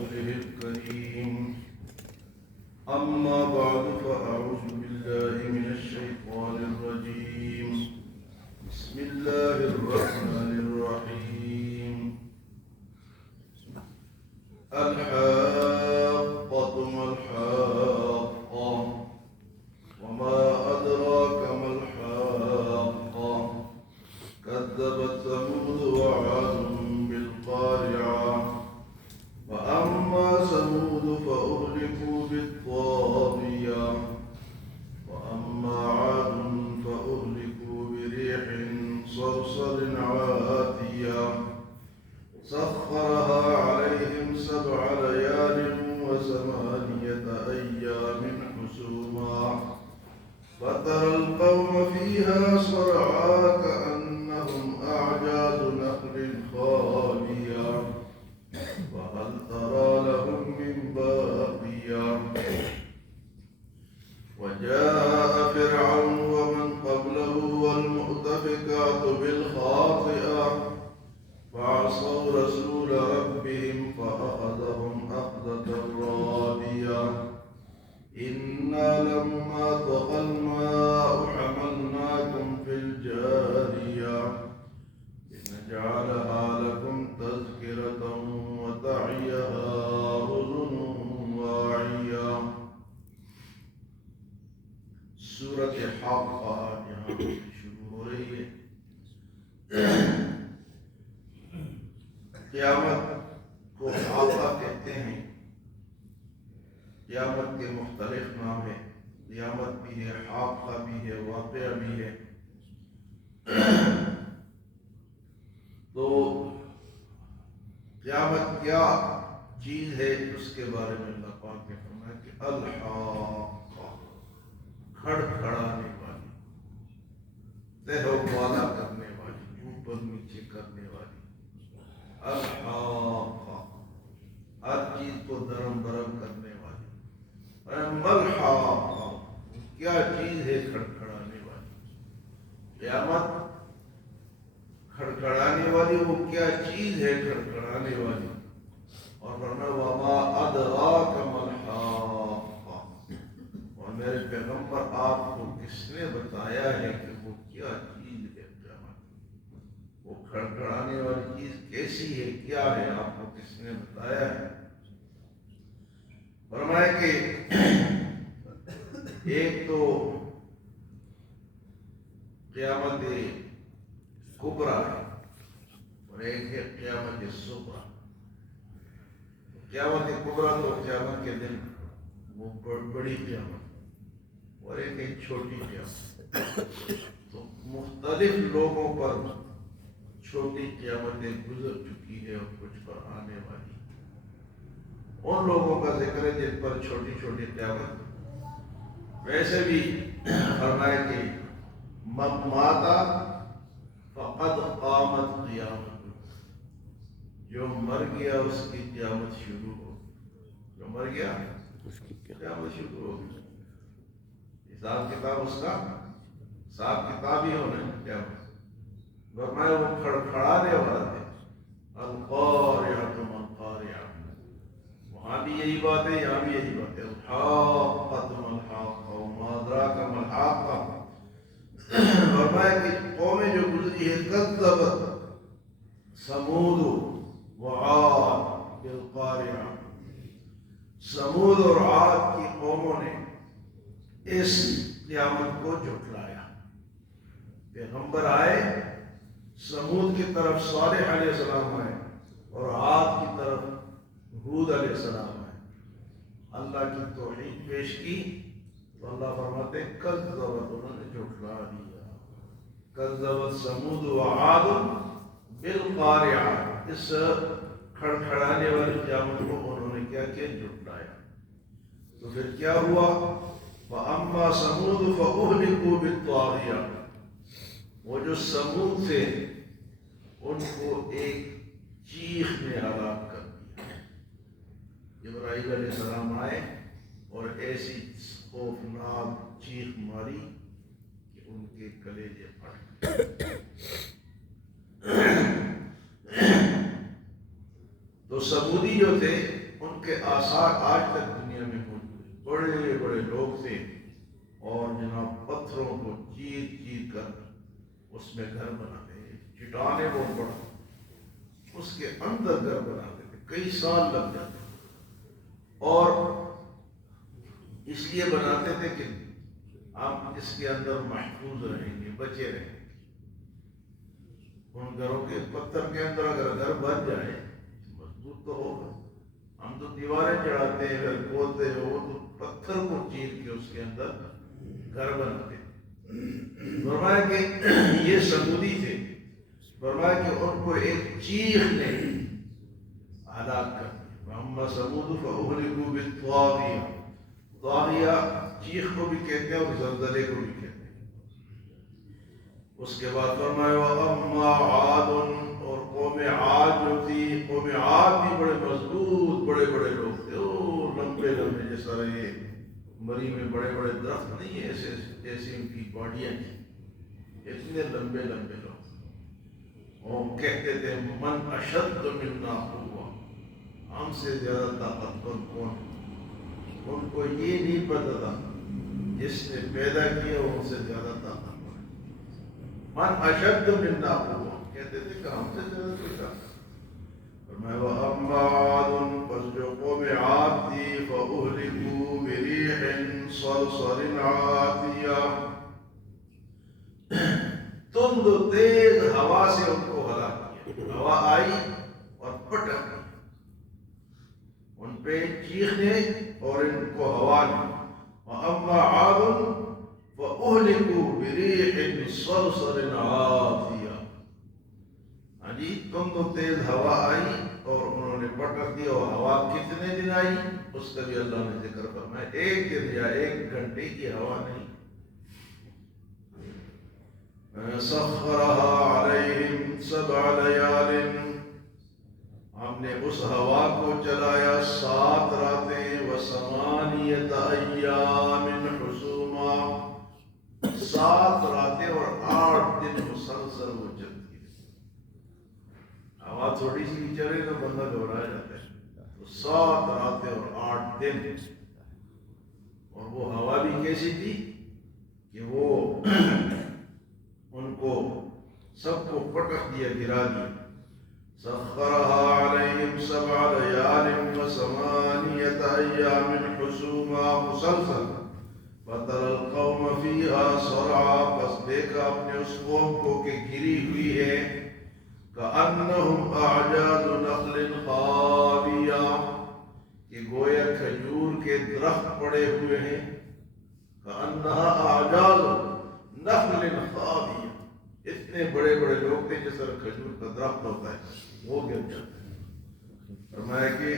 ورسوله الكريم أما بعد فأعوذ بالله من الشيطان الرجيم بسم الله الرحمن الرحيم الحاقة ما الحاقة وما أدراك ما الحاقة كذبت ثمود وعاد بالقارعة فأما ثمود فأهلكوا بالطاغية وأما عاد فأهلكوا بريح صرصر عاتية سخرها عليهم 7 ليال و8 أيام حسوما فترى القوم فيها صرعى كأنهم أعجاز نخل خاوية وهل ترى لهم من باقية وجاء فرعون ومن قبله والمؤتفكات بالخاطئة فعصوا رسول ربهم فأخذهم أخذة رابية إنا لما طغى الماء حملناكم في الجارية لنجعلها لكم تذكرة وتعيها أذن واعية. سورة حاقہ یہاں شروع ہو رہی ہے. قیامت کو حاقہ کہتے ہیں. قیامت کے مختلف نام ہیں. قیامت بھی ہے، حاقہ بھی ہے، واقعہ بھی ہے. تو قیامت کیا چیز ہے اس کے بارے میں اللہ پاک نے فرمایا کہ الحاقہ، کھڑکھڑانے والی، تہ و بالا کرنے والی، اوپر نیچے کرنے والی. الحاقہ، ہر چیز کو درم برم کرنے والی. الحاقہ، کیا چیز ہے کھڑکھڑانے والی؟ قیامت کھڑکھڑانے والی وہ کیا چیز ہے کھڑکھڑانے والی؟ اور فرمایا وما ادراک ما الحاقہ، اور میرے پیغمبر آپ کو کس نے بتایا ہے کہ وہ کیا چیز ہے قیامت؟ وہ کھڑکھڑانے والی چیز کیسی ہے، کیا ہے، آپ کو کس نے بتایا ہے؟ فرمایا کہ ایک تو قیامت کبریٰ ہے اور ایک ہے قیامت صغریٰ. قیامت کبریٰ تو قیامت کے دن وہ بڑی قیامت، اور ایک ہے چھوٹی قیامت. تو مختلف لوگوں پر چھوٹی قیامتیں گزر چکی ہے اور کچھ پر آنے والی. ان لوگوں کا ذکر ہے جن پر چھوٹی چھوٹی قیامت. ویسے بھی فرمایا کہ من مات فقد قامت قیامت، جو مر گیا اس کی قیامت شروع ہو. جو مر گیا اس کی قیامت شروع ہو. حساب کتاب اس کا حساب کتاب ہی ہونا ہے قیامت. فرمایا وہ کھڑکھڑانے والا ہے. القاریعۃ ما القاریعۃ، وہاں بھی یہی بات ہے، یہاں بھی یہی بات ہے. الحاقۃ ما الحاقۃ وما ادراک ما الحاقۃ. فرمایا کہ قومیں جو گزری ہے، کذبت ثمود وعاد بالقارعہ، ثمود اور عاد کی قوموں نے اس قیامت کو جھٹلایا. پیغمبر آئے، ثمود کی طرف صالح علیہ السلام آئے اور عاد کی طرف ہود علیہ السلام آئے. اللہ کی توحید پیش کی تو اللہ فرماتے کذبت، انہوں نے جھٹلا دیا. کذبت ثمود وعاد بالقارعہ، اس کھڑکھڑانے والی قیامت کو انہوں نے کیا کیا؟ جھٹلایا. تو پھر کیا ہوا؟ فَأَمَّا ثَمُودُ فَأُهْلِكُوا بِالطَّاغِيَةِ، وہ جو ثمود تھے ان کو ایک چیخ نے ہلاک کر دیا. جبرائیل علیہ السلام آئے اور ایسی خوفناک چیخ ماری کہ ان کے کلیجے پھٹ گئے. تو سمودی جو تھے ان کے آثار آج تک دنیا میں موجود ہیں. بڑے بڑے لوگ تھے اور جناب پتھروں کو چیر چیر کر اس میں گھر بناتے ہیں. چٹانیں بہت بڑا اس کے اندر گھر بناتے تھے. کئی سال لگ جاتے اور اس لیے بناتے تھے کہ آپ اس کے اندر محفوظ رہیں گے, بچے رہیں گے. ان گھروں کے پتھر کے اندر اگر گھر بن جائے مضبوط تو ہوگا. ہم تو دیواریں چڑھاتے ہیں, اگر کھودتے ہیں وہ تو پتھر کو چیر کے اس کے اندر گھر بناتے ہیں. فرمایا کہ یہ سمودی تھے. فرمایا کہ ان کو ایک چیخ نے ہلاک کر دیا. اما سمود فاہلکوا بالطاغیہ. طاغیہ چیخ کو بھی کہتے ہیں اور زلزلے کو بھی کہتے ہیں. اس کے بعد فرمایا واما عاد, اور قوم عاد جو تھی, قوم عاد بھی بڑے مضبوط بڑے بڑے لوگ تھے. لمبے لمبے جیسا رہے مری میں بڑے بڑے درخت نہیں ہے ایسے جیسی ان کی باڈیاں تھیں, اتنے لمبے لمبے لوگ. اور کہتے تھے من اشد منا قوہ, ہم سے زیادہ طاقتور کون ہے. ان کو یہ نہیں پتا تھا جس نے پیدا کیا وہ ان سے زیادہ طاقتور ہے. من اشد منا قوہ کہتے تھے کہ ہم سے زیادہ کوئی طاقت. فرمایا واما عاد, پس جو قوم عاد تھی فاہلکوا بریح صرصر عاتیہ, تند و تیز ہوا سے ان کو ہلاک کیا. ہوا آئی اور پٹک دی ان پہ چیخنے اور ان کو ہوا نے. واما عاد فاہلکوا بریح صرصر عاتیہ. ہاں جی, تند و تیز ہوا آئی اور انہوں نے پٹک دی. اور ہوا کتنے دن آئی اس کا بھی اللہ نے ذکر فرمایا. ایک دن یا ایک گھنٹے کی ہوا نہیں. سخرها علیہم 7 لیال, ہم نے اس ہوا کو چلایا 7 راتیں. و8 ایام حسوما, 7 راتیں اور 8 دن مسلسل وہ چلتی ہے. ہوا تھوڑی سی چلے تو بندہ گھبرا جاتا ہے. تو 7 راتیں اور 8 دن. اور وہ ہوا بھی کیسی تھی کہ وہ ان کو سب کو پٹک دیا, گرا دیا. سخرها علیہم 7 لیال و8 ایام حسوما, مسلسل. فترى القوم فيها صرعا, بس دیکھا اپنے اس قوم کو کہ گری ہوئی ہے. كأنهم أعجاز نخل خاوية, کہ گویا کھجور کے درخت پڑے ہوئے ہیں. كأنها أعجاز نخل خاوية, اتنے بڑے بڑے لوگ تھے جس طرح کھجور کا درخت ہوتا ہے وہ گر جاتا ہے. فرمایا کہ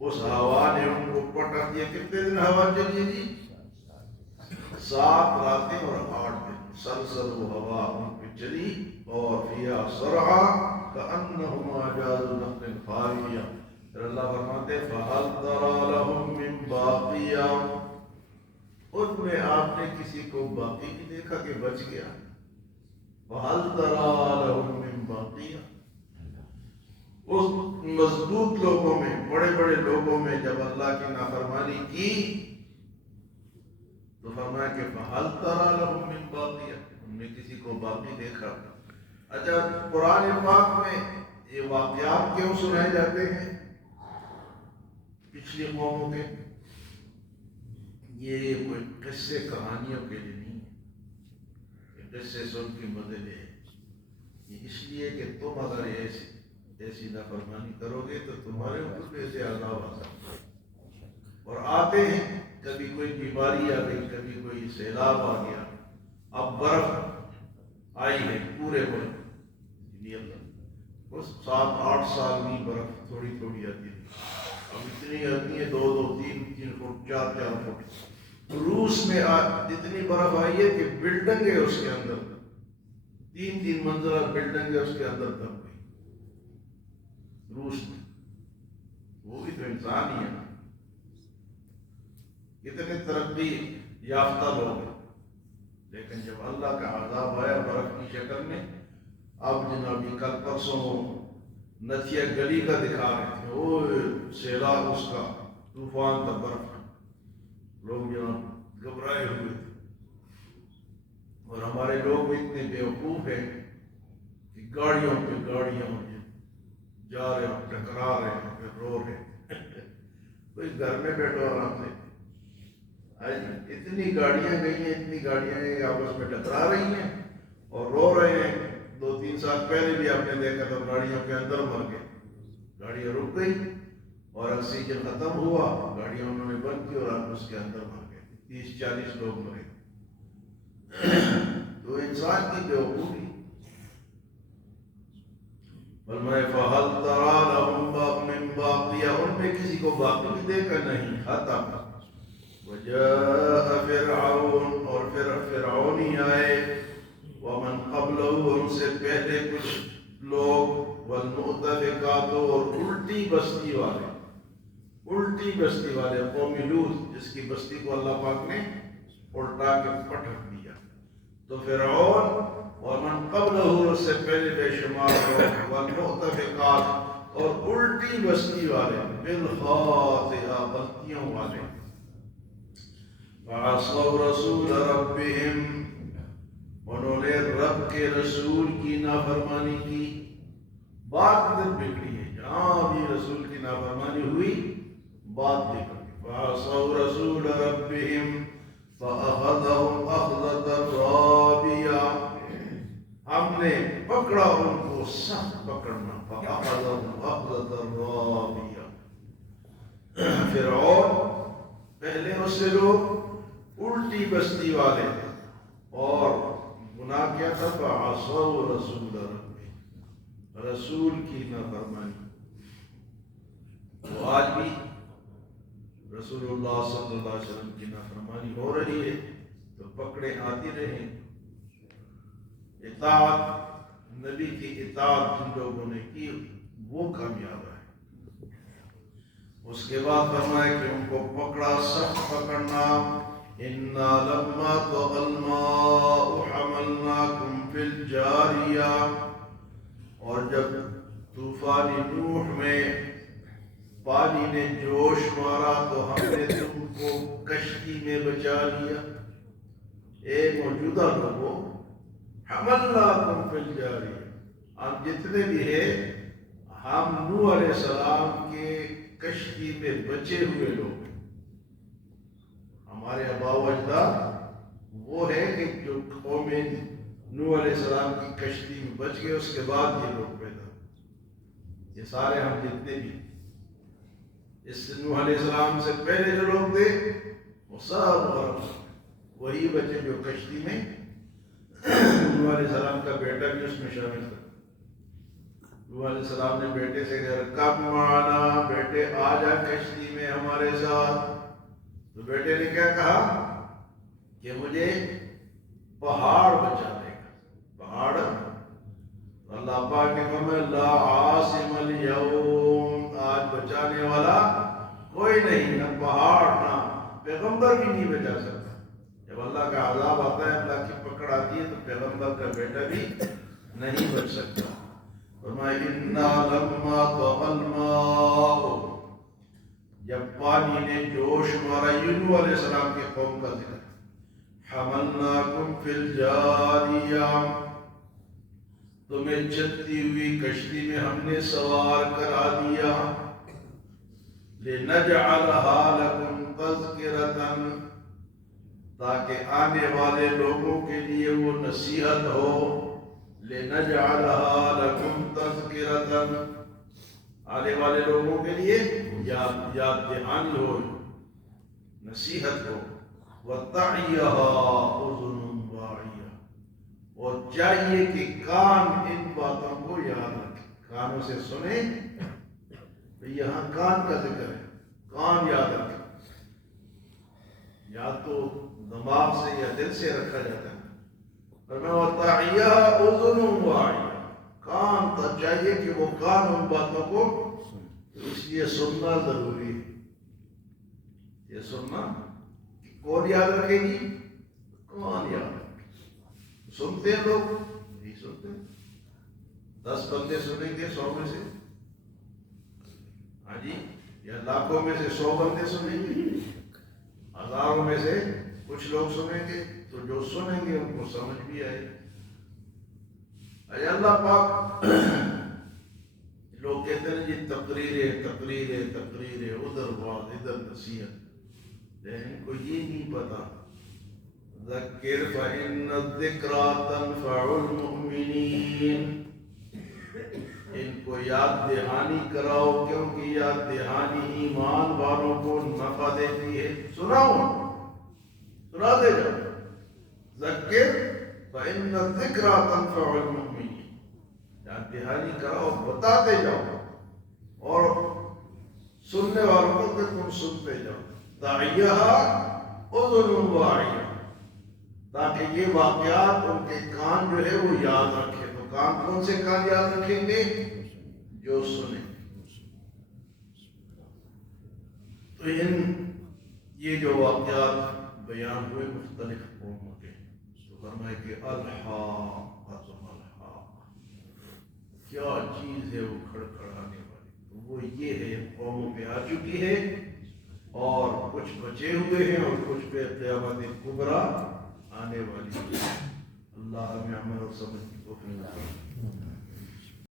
اس ہوا نے ان کو پٹک دیا. کتنے دن ہوا چلی جی؟ 7 راتیں اور 8 دن مسلسل وہ ہوا ان پہ چلی. اور فیہا صرعا کأنہم اعجاز نخل خاویہ. پھر اللہ فرماتے فہل تری لہم من باقیہ, ان میں آپ نے کسی کو باقی نہیں دیکھا کہ بچ گیا. فہل تری لہم من باقیہ, اس مضبوط لوگوں میں بڑے بڑے لوگوں میں جب اللہ کی نافرمانی کی تو فرمایا کہ فہل تری لہم من باقیہ, ان نے کسی کو باقی دیکھا. اچھا, قرآن پاک میں یہ واقعات کیوں سنائے جاتے ہیں پچھلی قوموں کے؟ یہ کوئی قصے کہانیوں کے لیے نہیں ہے, قصے سن کے مزے لے. یہ اس لیے کہ تم اگر ایسی نافرمانی کرو گے تو تمہارے اوپر بھی ایسے عذاب آتا ہے. اور آتے ہیں, کبھی کوئی بیماری آ گئی, کبھی کوئی سیلاب آ گیا. اب برف آئی ہے پورے ملک, اس 7-8 سال میں برف تھوڑی تھوڑی آتی ہے. اب اتنی آتی ہے 2-2, 3-3 فٹ, 4-4 فٹ. روس میں اتنی برف آئی ہے کہ بلڈنگیں اس کے اندر 3-3 منزلہ بلڈنگیں اس کے اندر دب گئی روس میں. وہ بھی تو انسان ہی ہے نا, کتنے ترقی یافتہ لوگ ہیں, لیکن جب اللہ کا عذاب آیا برف کی شکل میں. اب جناب کل پرسوں نتھیا گلی کا دکھا رہے تھے، وہ سیلاب اس کا، طوفان تھا، برف کا، لوگ یہاں گھبرائے ہوئے تھے۔ اور ہمارے لوگ اتنے بیوقوف ہیں کہ گاڑیوں پہ گاڑیاں جا رہے ہیں، ٹکرا رہے ہیں، پھر رو رہے ہیں۔ کوئی گھر میں بیٹھو آرام سے، اتنی گاڑیاں گئی ہیں، اتنی گاڑیاں ہیں کہ آپس میں ٹکرا رہی ہیں اور رو رہے ہیں۔ 2-3 سال پہلے بھی آپ نے دیکھا تو گاڑیوں کے اندر مر گئے، گاڑیاں رک گئی اور آکسیجن ختم ہوا، گاڑیاں انہوں نے بند کی اور آپ اس کے اندر مر گئے، 30-40 لوگ مرے۔ تو انسان کی بیوقوفی۔ فرمائے فَهَلْ تَرَىٰ لَهُم مِّن بَاقِيَةٍ، ان میں کسی کو باقی بھی دیکھا نہیں، ختم۔ وَجَاءَ فِرْعَوْنُ، اور پھر فرعون ہی آئے، وَمَنْ قَبْلَهُ، ان سے پہلے کچھ لوگ، وَالْمُؤْتَفِكَاتُ، اور الٹی بستی والے، الٹی بستی والے، قوم لوط، جس کی بستی کو اللہ پاک نے الٹا کے پٹک دیا۔ تو فرعون اور من قبلہ، اس سے پہلے بے شمار لوگ، والمؤتفقات، اور الٹی بستی والے، بالخاطئہ، غلطیوں والے، فعصوا رسول ربهم، انہوں نے رب کے رسول کی نافرمانی کی۔ بات ادھر بگڑی ہے، جہاں بھی رسول کی نافرمانی ہوئی بات بگڑ گئی۔ فعصوا رسول ربهم فأخذهم أخذة رابية، ہم نے پکڑا ان کو سخت پکڑنا، فأخذهم أخذة رابية۔ فرعون پہلے اس سے لوگ الٹی بستی والے تھے اور گناہ کیا تھا، فعصوا رسول ربهم، رسول کی نافرمانی۔ تو آج بھی رسول اللہ صلی اللہ علیہ وسلم کی نافرمانی ہو رہی ہے تو پکڑے آتی رہیں۔ اطاعت، نبی کی اطاعت جن لوگوں نے کی وہ کامیاب ہے۔ اس کے بعد فرمایا کہ ان کو پکڑا، سخت پکڑنا۔ اِنَّا لَمَّا طَغَى الْمَاءُ حَمَلْنَاكُمْ فِي الْجَارِيَةِ، اور جب طوفان نوح میں پانی نے جوش مارا تو ہم نے تم کو کشتی میں بچا لیا۔ اے موجودہ لوگوں، حملناکم فی الجاریہ، ہم جتنے بھی ہیں ہم نوح علیہ السلام کے کشتی میں بچے ہوئے لوگ ہیں۔ ہمارے آباء و اجداد وہ ہے کہ جو قوم نوح علیہ السلام کی کشتی میں بچ گئے، اس کے بعد یہ لوگ پیدا ہوئے۔ یہ سارے ہم جتنے بھی اس نوح علیہ السلام سے پہلے جو لوگ تھے وہ سب غرق، وہی بچے جو کشتی میں، نوح علیہ السلام کا بیٹا بھی اس میں شامل تھا۔ نوح علیہ السلام نے بیٹے سے کہا ارکب معنا، بیٹے آ جا کشتی میں ہمارے ساتھ۔ تو بیٹے نے کیا کہا کہ مجھے پہاڑ بچا دے گا، پہاڑ۔ اللہ پاک نے فرمایا لا عاصم اليوم، آج بچانے والا کوئی نہیں، نہ پہاڑ نہ پیغمبر بھی نہیں بچا سکتا۔ جب اللہ کا عذاب آتا ہے، اللہ کی پکڑ آتی ہے، تو پیغمبر کا بیٹا بھی نہیں بچ سکتا۔ فرمایا اِنَّا لَمَّا طَغَى الْمَاءُ، جب پانی نے جوش مارا، نوح علیہ السلام کے قوم کا ذکر، حَمَلْنَاكُمْ فِي الْجَارِيَةِ، تمہیں چلتی ہوئی کشتی میں ہم نے سوار کرا دیا، لِنَجْعَلَهَا لَكُمْ تَذْكِرَةً، تاکہ آنے والے لوگوں کے لیے وہ نصیحت ہو، لِنَجْعَلَهَا لَكُمْ تَذْكِرَةً، آنے والے لوگوں کے لیے یاد دہانی ہو، نصیحت ہو، وَتَعِيَهَا أُذُنٌ وَاعِيَةٌ، اور چاہیے کہ کان ان باتوں کو یاد رکھیں، کانوں سے سنیں۔ یہاں کان کا ذکر ہے، کان یاد رکھیں، یا تو دماغ سے یا دل سے رکھا جاتا ہے۔ وَتَعِيَهَا أُذُنٌ وَاعِيَةٌ، کان تو چاہیے کہ وہ کان ان باتوں کو، اس لیے سننا ضروری ہے۔ یہ سننا کون یاد رکھے گی؟ کون یاد رکھے؟ سنتے ہیں لوگ نہیں سنتے، 10 بندے سنیں گے 100 میں سے یا لاکھوں میں سے 100 بندے سنیں گے، ہزاروں میں سے کچھ لوگ سنیں گے، تو جو سنیں گے ان کو سمجھ بھی آئے گی۔ اے اللہ پاک، لوگ کہتے ہیں جی تقریریں تقریریں تقریریں، ادھر بات ادھر نصیحت، لیکن ان کو یہ نہیں پتا ذکر فإن الذکریٰ تنفع المؤمنین، ان کو یاد دہانی کراؤ کیونکہ یاد دہانی ایمان والوں کو نفع دیتی ہے۔ سناؤ، سنا دے جاؤ، ذکر فإن الذکریٰ تنفع المؤمنین، یاد دہانی کراؤ، بتاتے جاؤ، اور سننے والوں کو کہ تم سنتے جاؤ، داعیہا اذن واعیہ، تاکہ یہ واقعات ان کے کان جو ہے وہ یاد رکھے۔ تو کان کون سے کان یاد رکھیں گے؟ جو سنیں۔ تو یہ جو واقعات بیان ہوئے مختلف قوموں کے، تو فرمائے کہ الحاقۃ الحاقۃ، کیا چیز ہے وہ کھڑکھڑانے والی؟ تو وہ یہ ہے، قوموں پہ آ چکی ہے، اور کچھ بچے ہوئے ہیں اور کچھ پہ قیامت کبریٰ آنے والی ہے۔ اللہ ہمیں عمل اور سمجھ کی توفیق عطا فرمائے۔